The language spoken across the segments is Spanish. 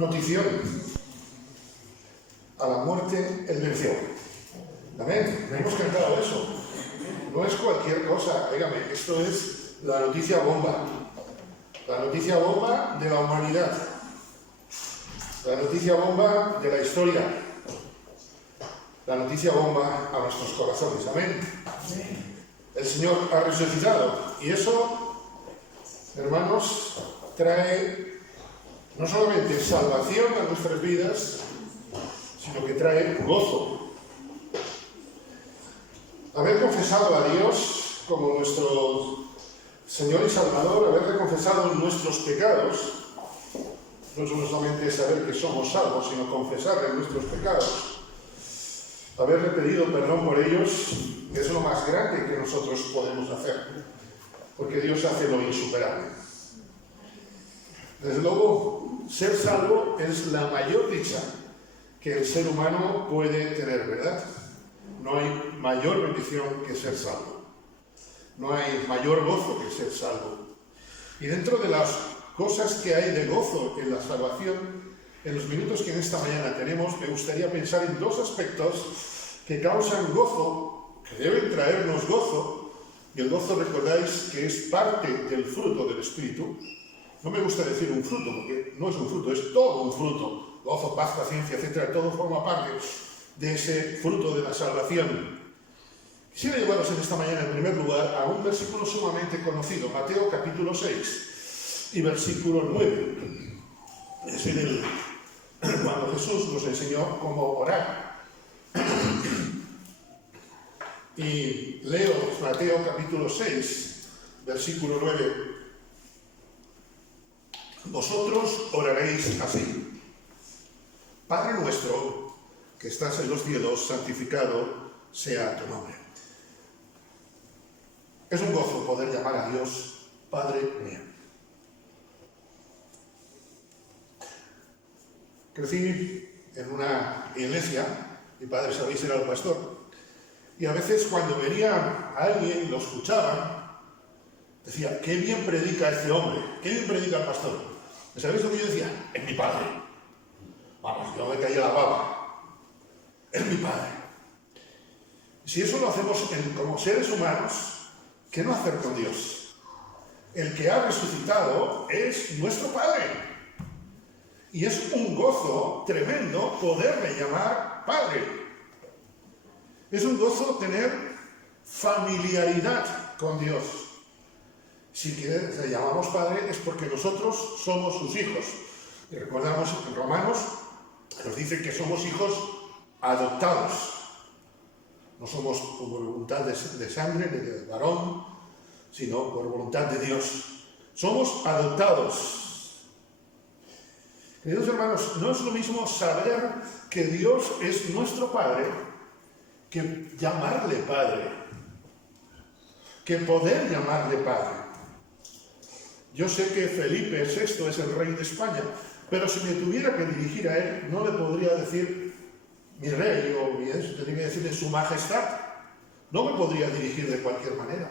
Notición. A la muerte él venció. Amén. No hemos cantado eso. No es cualquier cosa. Dígame, esto es la noticia bomba. La noticia bomba de la humanidad. La noticia bomba de la historia. La noticia bomba a nuestros corazones. Amén. El Señor ha resucitado. Y eso, hermanos, trae no solamente salvación a nuestras vidas, sino que trae gozo. Haber confesado a Dios como nuestro Señor y Salvador, haberle confesado nuestros pecados, no solamente saber que somos salvos, sino confesarle nuestros pecados, haberle pedido perdón por ellos, es lo más grande que nosotros podemos hacer, porque Dios hace lo insuperable. Desde luego, ser salvo es la mayor dicha que el ser humano puede tener, ¿verdad? No hay mayor bendición que ser salvo. No hay mayor gozo que ser salvo. Y dentro de las cosas que hay de gozo en la salvación, en los minutos que en esta mañana tenemos, me gustaría pensar en dos aspectos que causan gozo, que deben traernos gozo. Y el gozo, recordáis, que es parte del fruto del Espíritu. No me gusta decir un fruto, porque no es un fruto, es todo un fruto. Gozo, paz, paciencia, etc. Todo forma parte de ese fruto de la salvación. Quisiera llevaros en esta mañana, en primer lugar, a un versículo sumamente conocido, Mateo capítulo 6 y versículo 9. Es cuando Jesús nos enseñó cómo orar. Y leo Mateo capítulo 6, versículo 9. Vosotros oraréis así: Padre nuestro, que estás en los cielos, santificado sea tu nombre. Es un gozo poder llamar a Dios Padre mío. Crecí en una iglesia, mi padre, sabéis, era el pastor, y a veces cuando venía alguien, lo escuchaba, decía: qué bien predica este hombre, qué bien predica el pastor. ¿Sabéis lo que yo decía? Es mi padre. Vamos, yo me caía la baba. Es mi padre. Si eso lo hacemos como seres humanos, ¿qué no hacer con Dios? El que ha resucitado es nuestro Padre. Y es un gozo tremendo poderle llamar Padre. Es un gozo tener familiaridad con Dios. Si le llamamos Padre es porque nosotros somos sus hijos. Y recordamos en Romanos, nos dice que somos hijos adoptados. No somos por voluntad de sangre ni de varón, sino por voluntad de Dios. Somos adoptados. Queridos hermanos, no es lo mismo saber que Dios es nuestro Padre que llamarle Padre, que poder llamarle Padre. Yo sé que Felipe VI es el rey de España, pero si me tuviera que dirigir a él, no le podría decir mi rey o mi eso, tendría que decirle su majestad. No me podría dirigir de cualquier manera.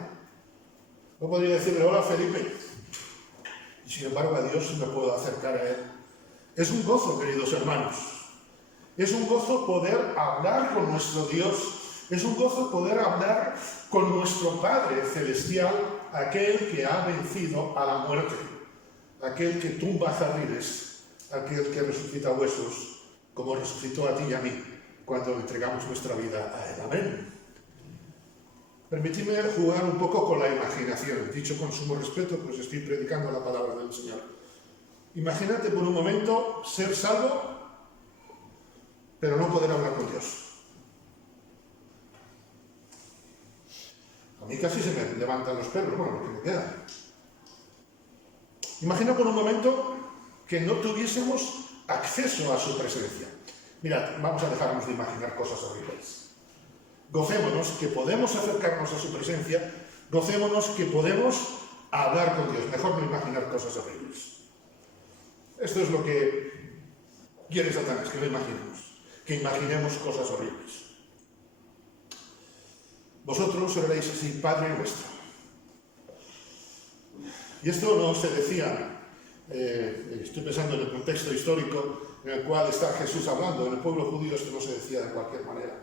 No podría decirle: hola Felipe. Y sin embargo a Dios me puedo acercar a él. Es un gozo, queridos hermanos. Es un gozo poder hablar con nuestro Dios. Es un gozo poder hablar con nuestro Padre Celestial, aquel que ha vencido a la muerte, aquel que tumba jarrines, aquel que resucita huesos, como resucitó a ti y a mí cuando entregamos nuestra vida a él. Amén. Permitidme jugar un poco con la imaginación. Dicho con sumo respeto, pues estoy predicando la palabra del Señor. Imagínate por un momento ser salvo, pero no poder hablar con Dios. A mí casi se me levantan los pelos, bueno, lo que me queda. Imagina por un momento que no tuviésemos acceso a su presencia. Mirad, vamos a dejarnos de imaginar cosas horribles. Gocémonos que podemos acercarnos a su presencia, gocémonos que podemos hablar con Dios. Mejor no imaginar cosas horribles. Esto es lo que quiere Satanás, que lo imaginemos cosas horribles. Vosotros oraréis así: Padre nuestro. Y esto no se decía Estoy pensando en el contexto histórico en el cual está Jesús hablando. En el pueblo judío esto no se decía de cualquier manera.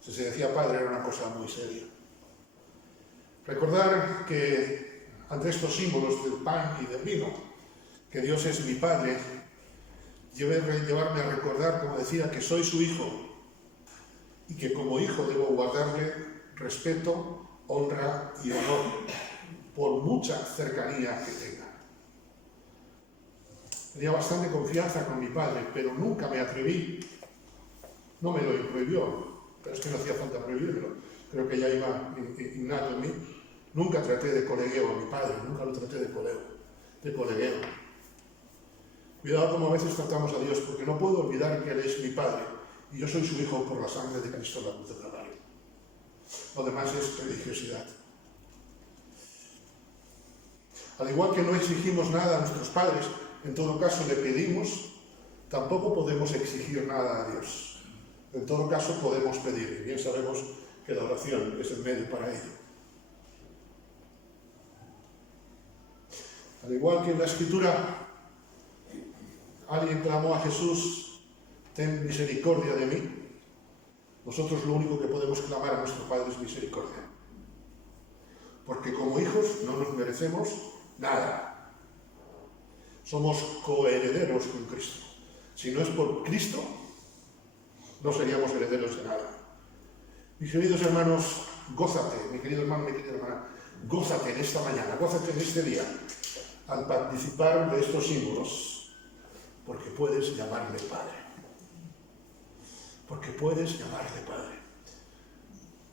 Si se decía padre era una cosa muy seria. Recordar que ante estos símbolos del pan y del vino, que Dios es mi Padre, llevarme a recordar, como decía, que soy su hijo y que como hijo debo guardarle respeto, honra y honor, por mucha cercanía que tenga. Tenía bastante confianza con mi padre, pero nunca me atreví. No me lo prohibió, pero es que no hacía falta prohibírmelo. Creo que ya iba innato en mí. Nunca traté de colegueo a mi padre, nunca lo traté de colegueo. Cuidado como a veces tratamos a Dios, porque no puedo olvidar que Él es mi Padre y yo soy su hijo por la sangre de Cristo en la cruz del Calvario. Lo demás es religiosidad. Al igual que no exigimos nada a nuestros padres, en todo caso le pedimos, tampoco podemos exigir nada a Dios. En todo caso podemos pedir, y bien sabemos que la oración es el medio para ello. Al igual que en la Escritura, alguien clamó a Jesús, ten misericordia de mí. Nosotros lo único que podemos clamar a nuestro Padre es misericordia. Porque como hijos no nos merecemos nada. Somos coherederos con Cristo. Si no es por Cristo, no seríamos herederos de nada. Mis queridos hermanos, gózate, mi querido hermano, mi querida hermana, gózate en esta mañana, gózate en este día, al participar de estos símbolos, porque puedes llamarle Padre. Porque puedes llamarle Padre.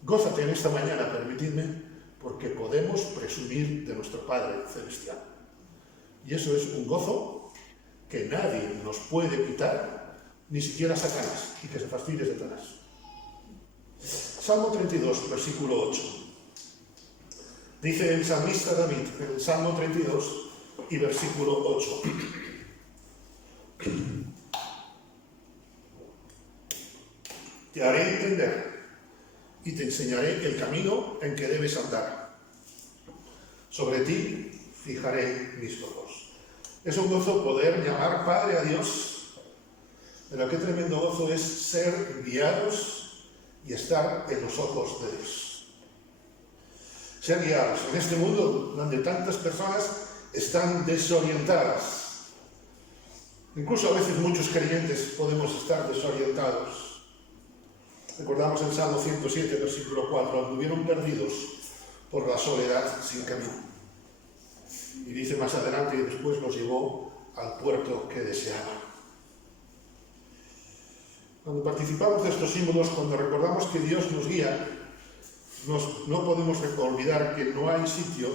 Gózate en esta mañana, permitidme, porque podemos presumir de nuestro Padre Celestial. Y eso es un gozo que nadie nos puede quitar, ni siquiera Satanás, y que se fastidie Satanás. Salmo 32, versículo 8. Dice el salmista David, en el Salmo 32 y versículo 8. Te haré entender y te enseñaré el camino en que debes andar. Sobre ti fijaré mis ojos. Es un gozo poder llamar Padre a Dios, pero qué tremendo gozo es ser guiados y estar en los ojos de Dios. Ser guiados en este mundo donde tantas personas están desorientadas. Incluso a veces muchos creyentes podemos estar desorientados. Recordamos el Salmo 107, versículo 4, anduvieron perdidos por la soledad sin camino. Y dice más adelante, y después los llevó al puerto que deseaban. Cuando participamos de estos símbolos, cuando recordamos que Dios nos guía, no podemos olvidar que no hay sitio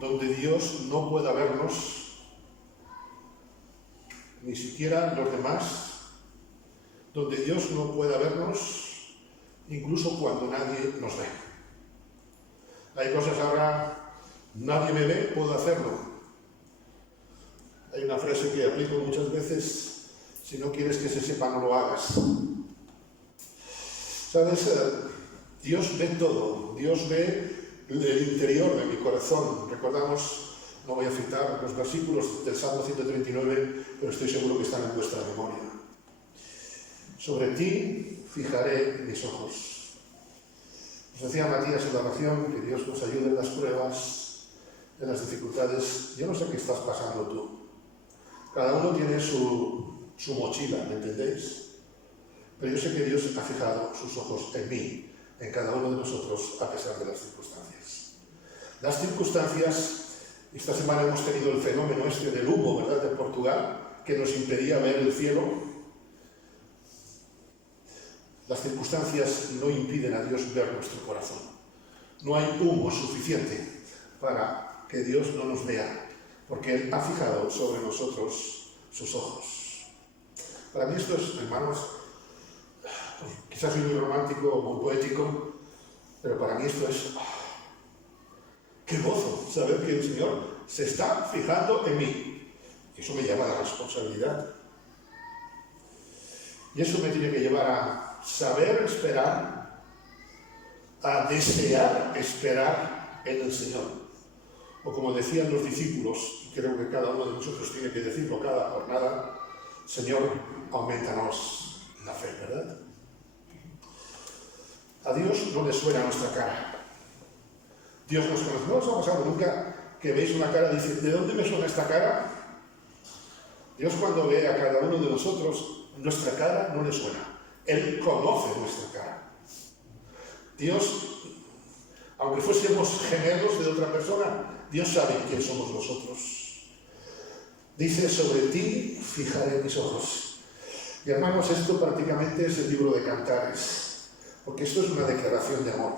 donde Dios no pueda vernos, ni siquiera los demás, donde Dios no pueda vernos, incluso cuando nadie nos ve. Hay cosas ahora, nadie me ve, puedo hacerlo. Hay una frase que aplico muchas veces, si no quieres que se sepa, no lo hagas. ¿Sabes? Dios ve todo, Dios ve el interior de mi corazón. Recordamos, no voy a citar los versículos del Salmo 139, pero estoy seguro que están en vuestra memoria. Sobre ti fijaré mis ojos. Nos decía Matías en la oración que Dios nos ayude en las pruebas, en las dificultades. Yo no sé qué estás pasando tú. Cada uno tiene su mochila, ¿me entendéis? Pero yo sé que Dios ha fijado sus ojos en mí, en cada uno de nosotros, a pesar de las circunstancias. Las circunstancias, esta semana hemos tenido el fenómeno este del humo, ¿verdad?, de Portugal, que nos impedía ver el cielo. Las circunstancias no impiden a Dios ver nuestro corazón. No hay humo suficiente para que Dios no nos vea, porque Él ha fijado sobre nosotros sus ojos. Para mí esto es, hermanos, quizás soy muy romántico, muy poético, pero para mí esto es qué gozo saber que el Señor se está fijando en mí. Eso me lleva a la responsabilidad. Y eso me tiene que llevar a saber esperar, a desear esperar en el Señor. O como decían los discípulos, y creo que cada uno de nosotros tiene que decirlo cada jornada, Señor, aumentanos la fe, ¿verdad? A Dios no le suena nuestra cara. Dios nos conoce. ¿No os ha pasado nunca que veis una cara y dice, ¿de dónde me suena esta cara? Dios cuando ve a cada uno de nosotros, nuestra cara no le suena. Él conoce nuestra cara. Dios, aunque fuésemos gemelos de otra persona, Dios sabe quién somos nosotros. Dice, sobre ti fijaré mis ojos. Y hermanos, esto prácticamente es el libro de Cantares, porque esto es una declaración de amor.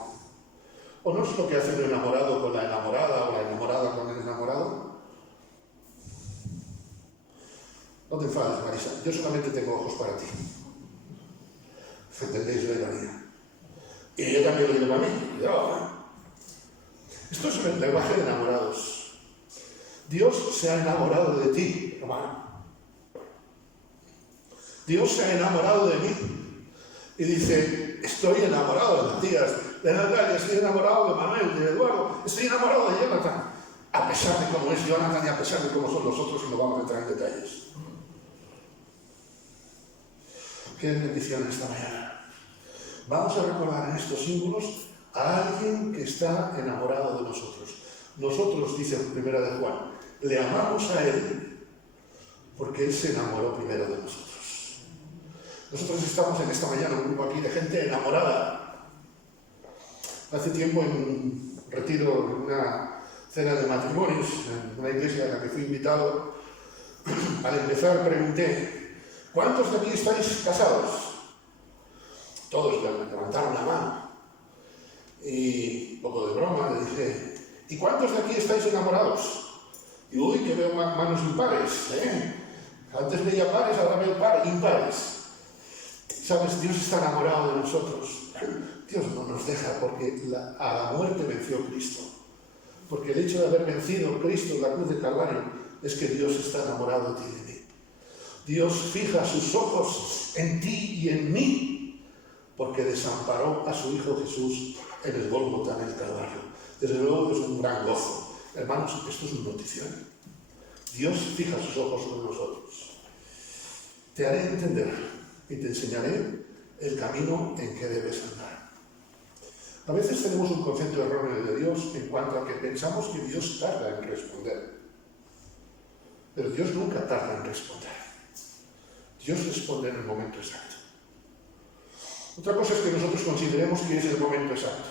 ¿O no es lo que hace el enamorado con la enamorada o la enamorada con el enamorado? No te enfades, Marisa, yo solamente tengo ojos para ti. ¿Entendéis la ironía? Y yo también lo digo para mí. Esto es el lenguaje de enamorados. Dios se ha enamorado de ti, hermano. Dios se ha enamorado de mí. Y dice, estoy enamorado de Matías, de Natalia, estoy enamorado de Manuel, de Eduardo, estoy enamorado de Jonathan. A pesar de cómo es Jonathan y a pesar de cómo son los otros, y no vamos a entrar en detalles. Qué bendición esta mañana. Vamos a recordar en estos símbolos a alguien que está enamorado de nosotros. Nosotros, dice Primera de Juan, le amamos a Él porque Él se enamoró primero de nosotros. Nosotros estamos en esta mañana un grupo aquí de gente enamorada. Hace tiempo en un retiro, en una cena de matrimonios, en una iglesia a la que fui invitado, al empezar pregunté, ¿cuántos de aquí estáis casados? Todos levantaron la mano. Y un poco de broma le dije, ¿y cuántos de aquí estáis enamorados? Y uy, que veo manos impares, ¿eh? Antes veía pares, ahora veo impares. ¿Sabes? Dios está enamorado de nosotros. Dios no nos deja porque a la muerte venció Cristo. Porque el hecho de haber vencido Cristo en la cruz de Calvario es que Dios está enamorado de ti y de mí. Dios fija sus ojos en ti y en mí porque desamparó a su Hijo Jesús en el Gólgota, en el Calvario. Desde luego es un gran gozo. Hermanos, esto es una noticia. Dios fija sus ojos sobre nosotros. Te haré entender y te enseñaré el camino en que debes andar. A veces tenemos un concepto erróneo de Dios en cuanto a que pensamos que Dios tarda en responder. Pero Dios nunca tarda en responder. Dios responde en el momento exacto. Otra cosa es que nosotros consideremos que es el momento exacto.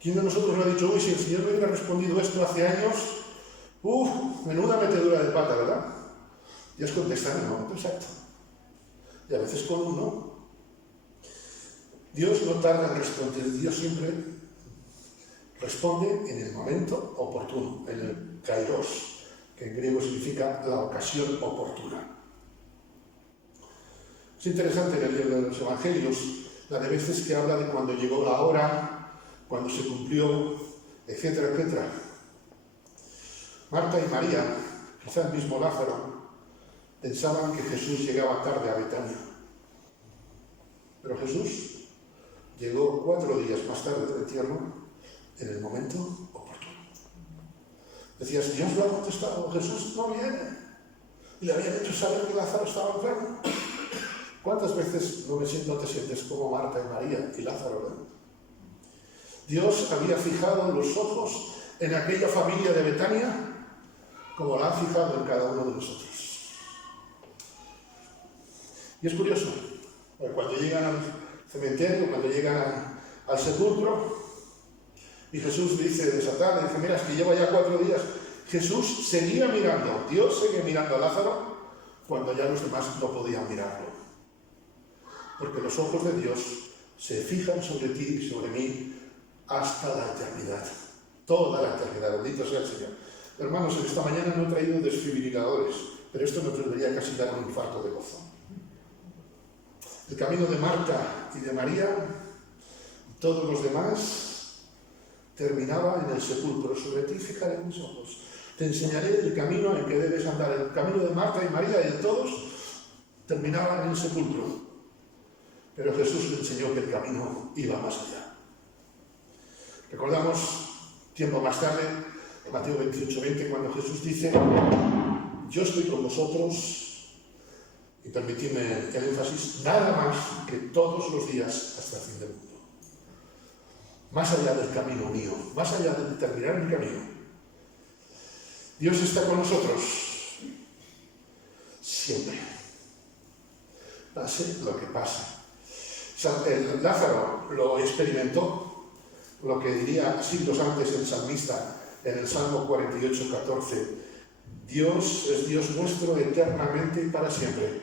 ¿Quién de nosotros no ha dicho, uy, si el Señor me hubiera respondido esto hace años, menuda metedura de pata, ¿verdad? Dios contesta en el momento exacto. Y a veces con un no. Dios no tarda en responder, Dios siempre responde en el momento oportuno, en el kairos, que en griego significa la ocasión oportuna. Es interesante en el libro de los Evangelios la de veces que habla de cuando llegó la hora, cuando se cumplió, etcétera, etcétera. Marta y María, quizá el mismo Lázaro, pensaban que Jesús llegaba tarde a Betania. Pero Jesús llegó 4 días más tarde del entierro en el momento oportuno. Decías, Dios lo ha contestado, Jesús no viene. Y le habían hecho saber que Lázaro estaba enfermo. ¿Cuántas veces no te sientes como Marta y María y Lázaro? ¿No? Dios había fijado los ojos en aquella familia de Betania como la ha fijado en cada uno de nosotros. Y es curioso, cuando llegan al cementerio, cuando llegan al sepulcro, y Jesús dice desatada, dice, mira, es que lleva ya 4 días. Jesús seguía mirando, Dios seguía mirando a Lázaro cuando ya los demás no podían mirarlo. Porque los ojos de Dios se fijan sobre ti y sobre mí hasta la eternidad. Toda la eternidad, bendito sea el Señor. Hermanos, esta mañana no he traído desfibriladores, pero esto nos debería casi dar un infarto de gozo. El camino de Marta y de María, todos los demás, terminaba en el sepulcro. Sobre ti fijaré mis ojos. Te enseñaré el camino en que debes andar. El camino de Marta y María y de todos terminaba en el sepulcro. Pero Jesús le enseñó que el camino iba más allá. Recordamos, tiempo más tarde, En Mateo 28:20, cuando Jesús dice, yo estoy con vosotros, y permitidme el énfasis, nada más que todos los días hasta el fin del mundo. Más allá del camino mío, más allá de determinar mi camino, Dios está con nosotros siempre, pase lo que pase. Lázaro lo experimentó, lo que diría siglos antes el salmista en el Salmo 48:14. Dios es Dios nuestro eternamente y para siempre.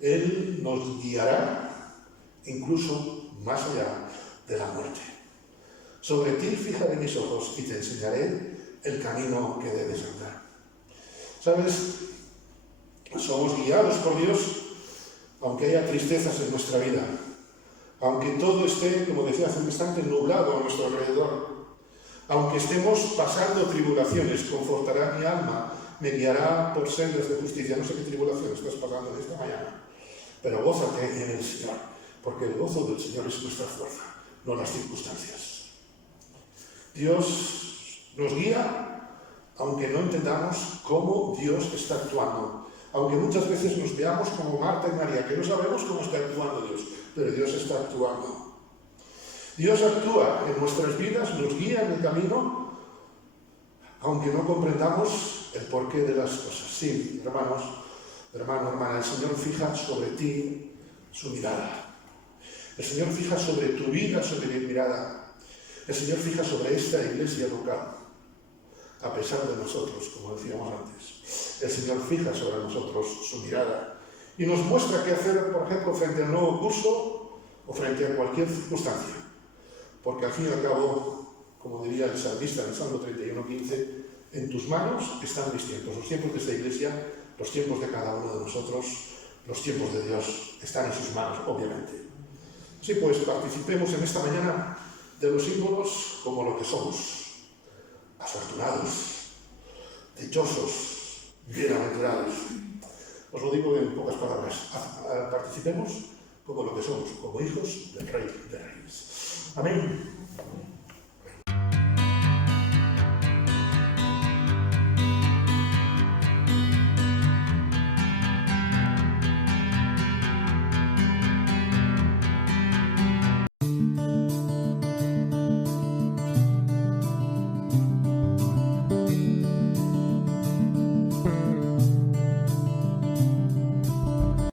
Él nos guiará incluso más allá de la muerte. Sobre ti fijaré mis ojos y te enseñaré el camino que debes andar. ¿Sabes? Somos guiados por Dios, aunque haya tristezas en nuestra vida, aunque todo esté, como decía hace un instante, nublado a nuestro alrededor, aunque estemos pasando tribulaciones, confortará mi alma, me guiará por sendas de justicia. No sé qué tribulación estás pasando en esta mañana, pero gózate en el Señor, porque el gozo del Señor es nuestra fuerza, no las circunstancias. Dios nos guía, aunque no entendamos cómo Dios está actuando, aunque muchas veces nos veamos como Marta y María, que no sabemos cómo está actuando Dios, pero Dios está actuando. Dios actúa en nuestras vidas, nos guía en el camino, aunque no comprendamos el porqué de las cosas. Sí, hermanos, hermano, hermana, el Señor fija sobre ti su mirada. El Señor fija sobre tu vida, sobre mi mirada. El Señor fija sobre esta iglesia local, a pesar de nosotros, como decíamos antes. El Señor fija sobre nosotros su mirada y nos muestra qué hacer, por ejemplo, frente al nuevo curso o frente a cualquier circunstancia. Porque al fin y al cabo, como diría el salmista en el Salmo 31:15, en tus manos están mis tiempos. Los tiempos de esta iglesia, los tiempos de cada uno de nosotros, los tiempos de Dios están en sus manos, obviamente. Así pues, participemos en esta mañana de los símbolos como lo que somos: afortunados, dichosos, bienaventurados. Os lo digo en pocas palabras. Participemos como lo que somos, como hijos del Rey de Reyes. Amén.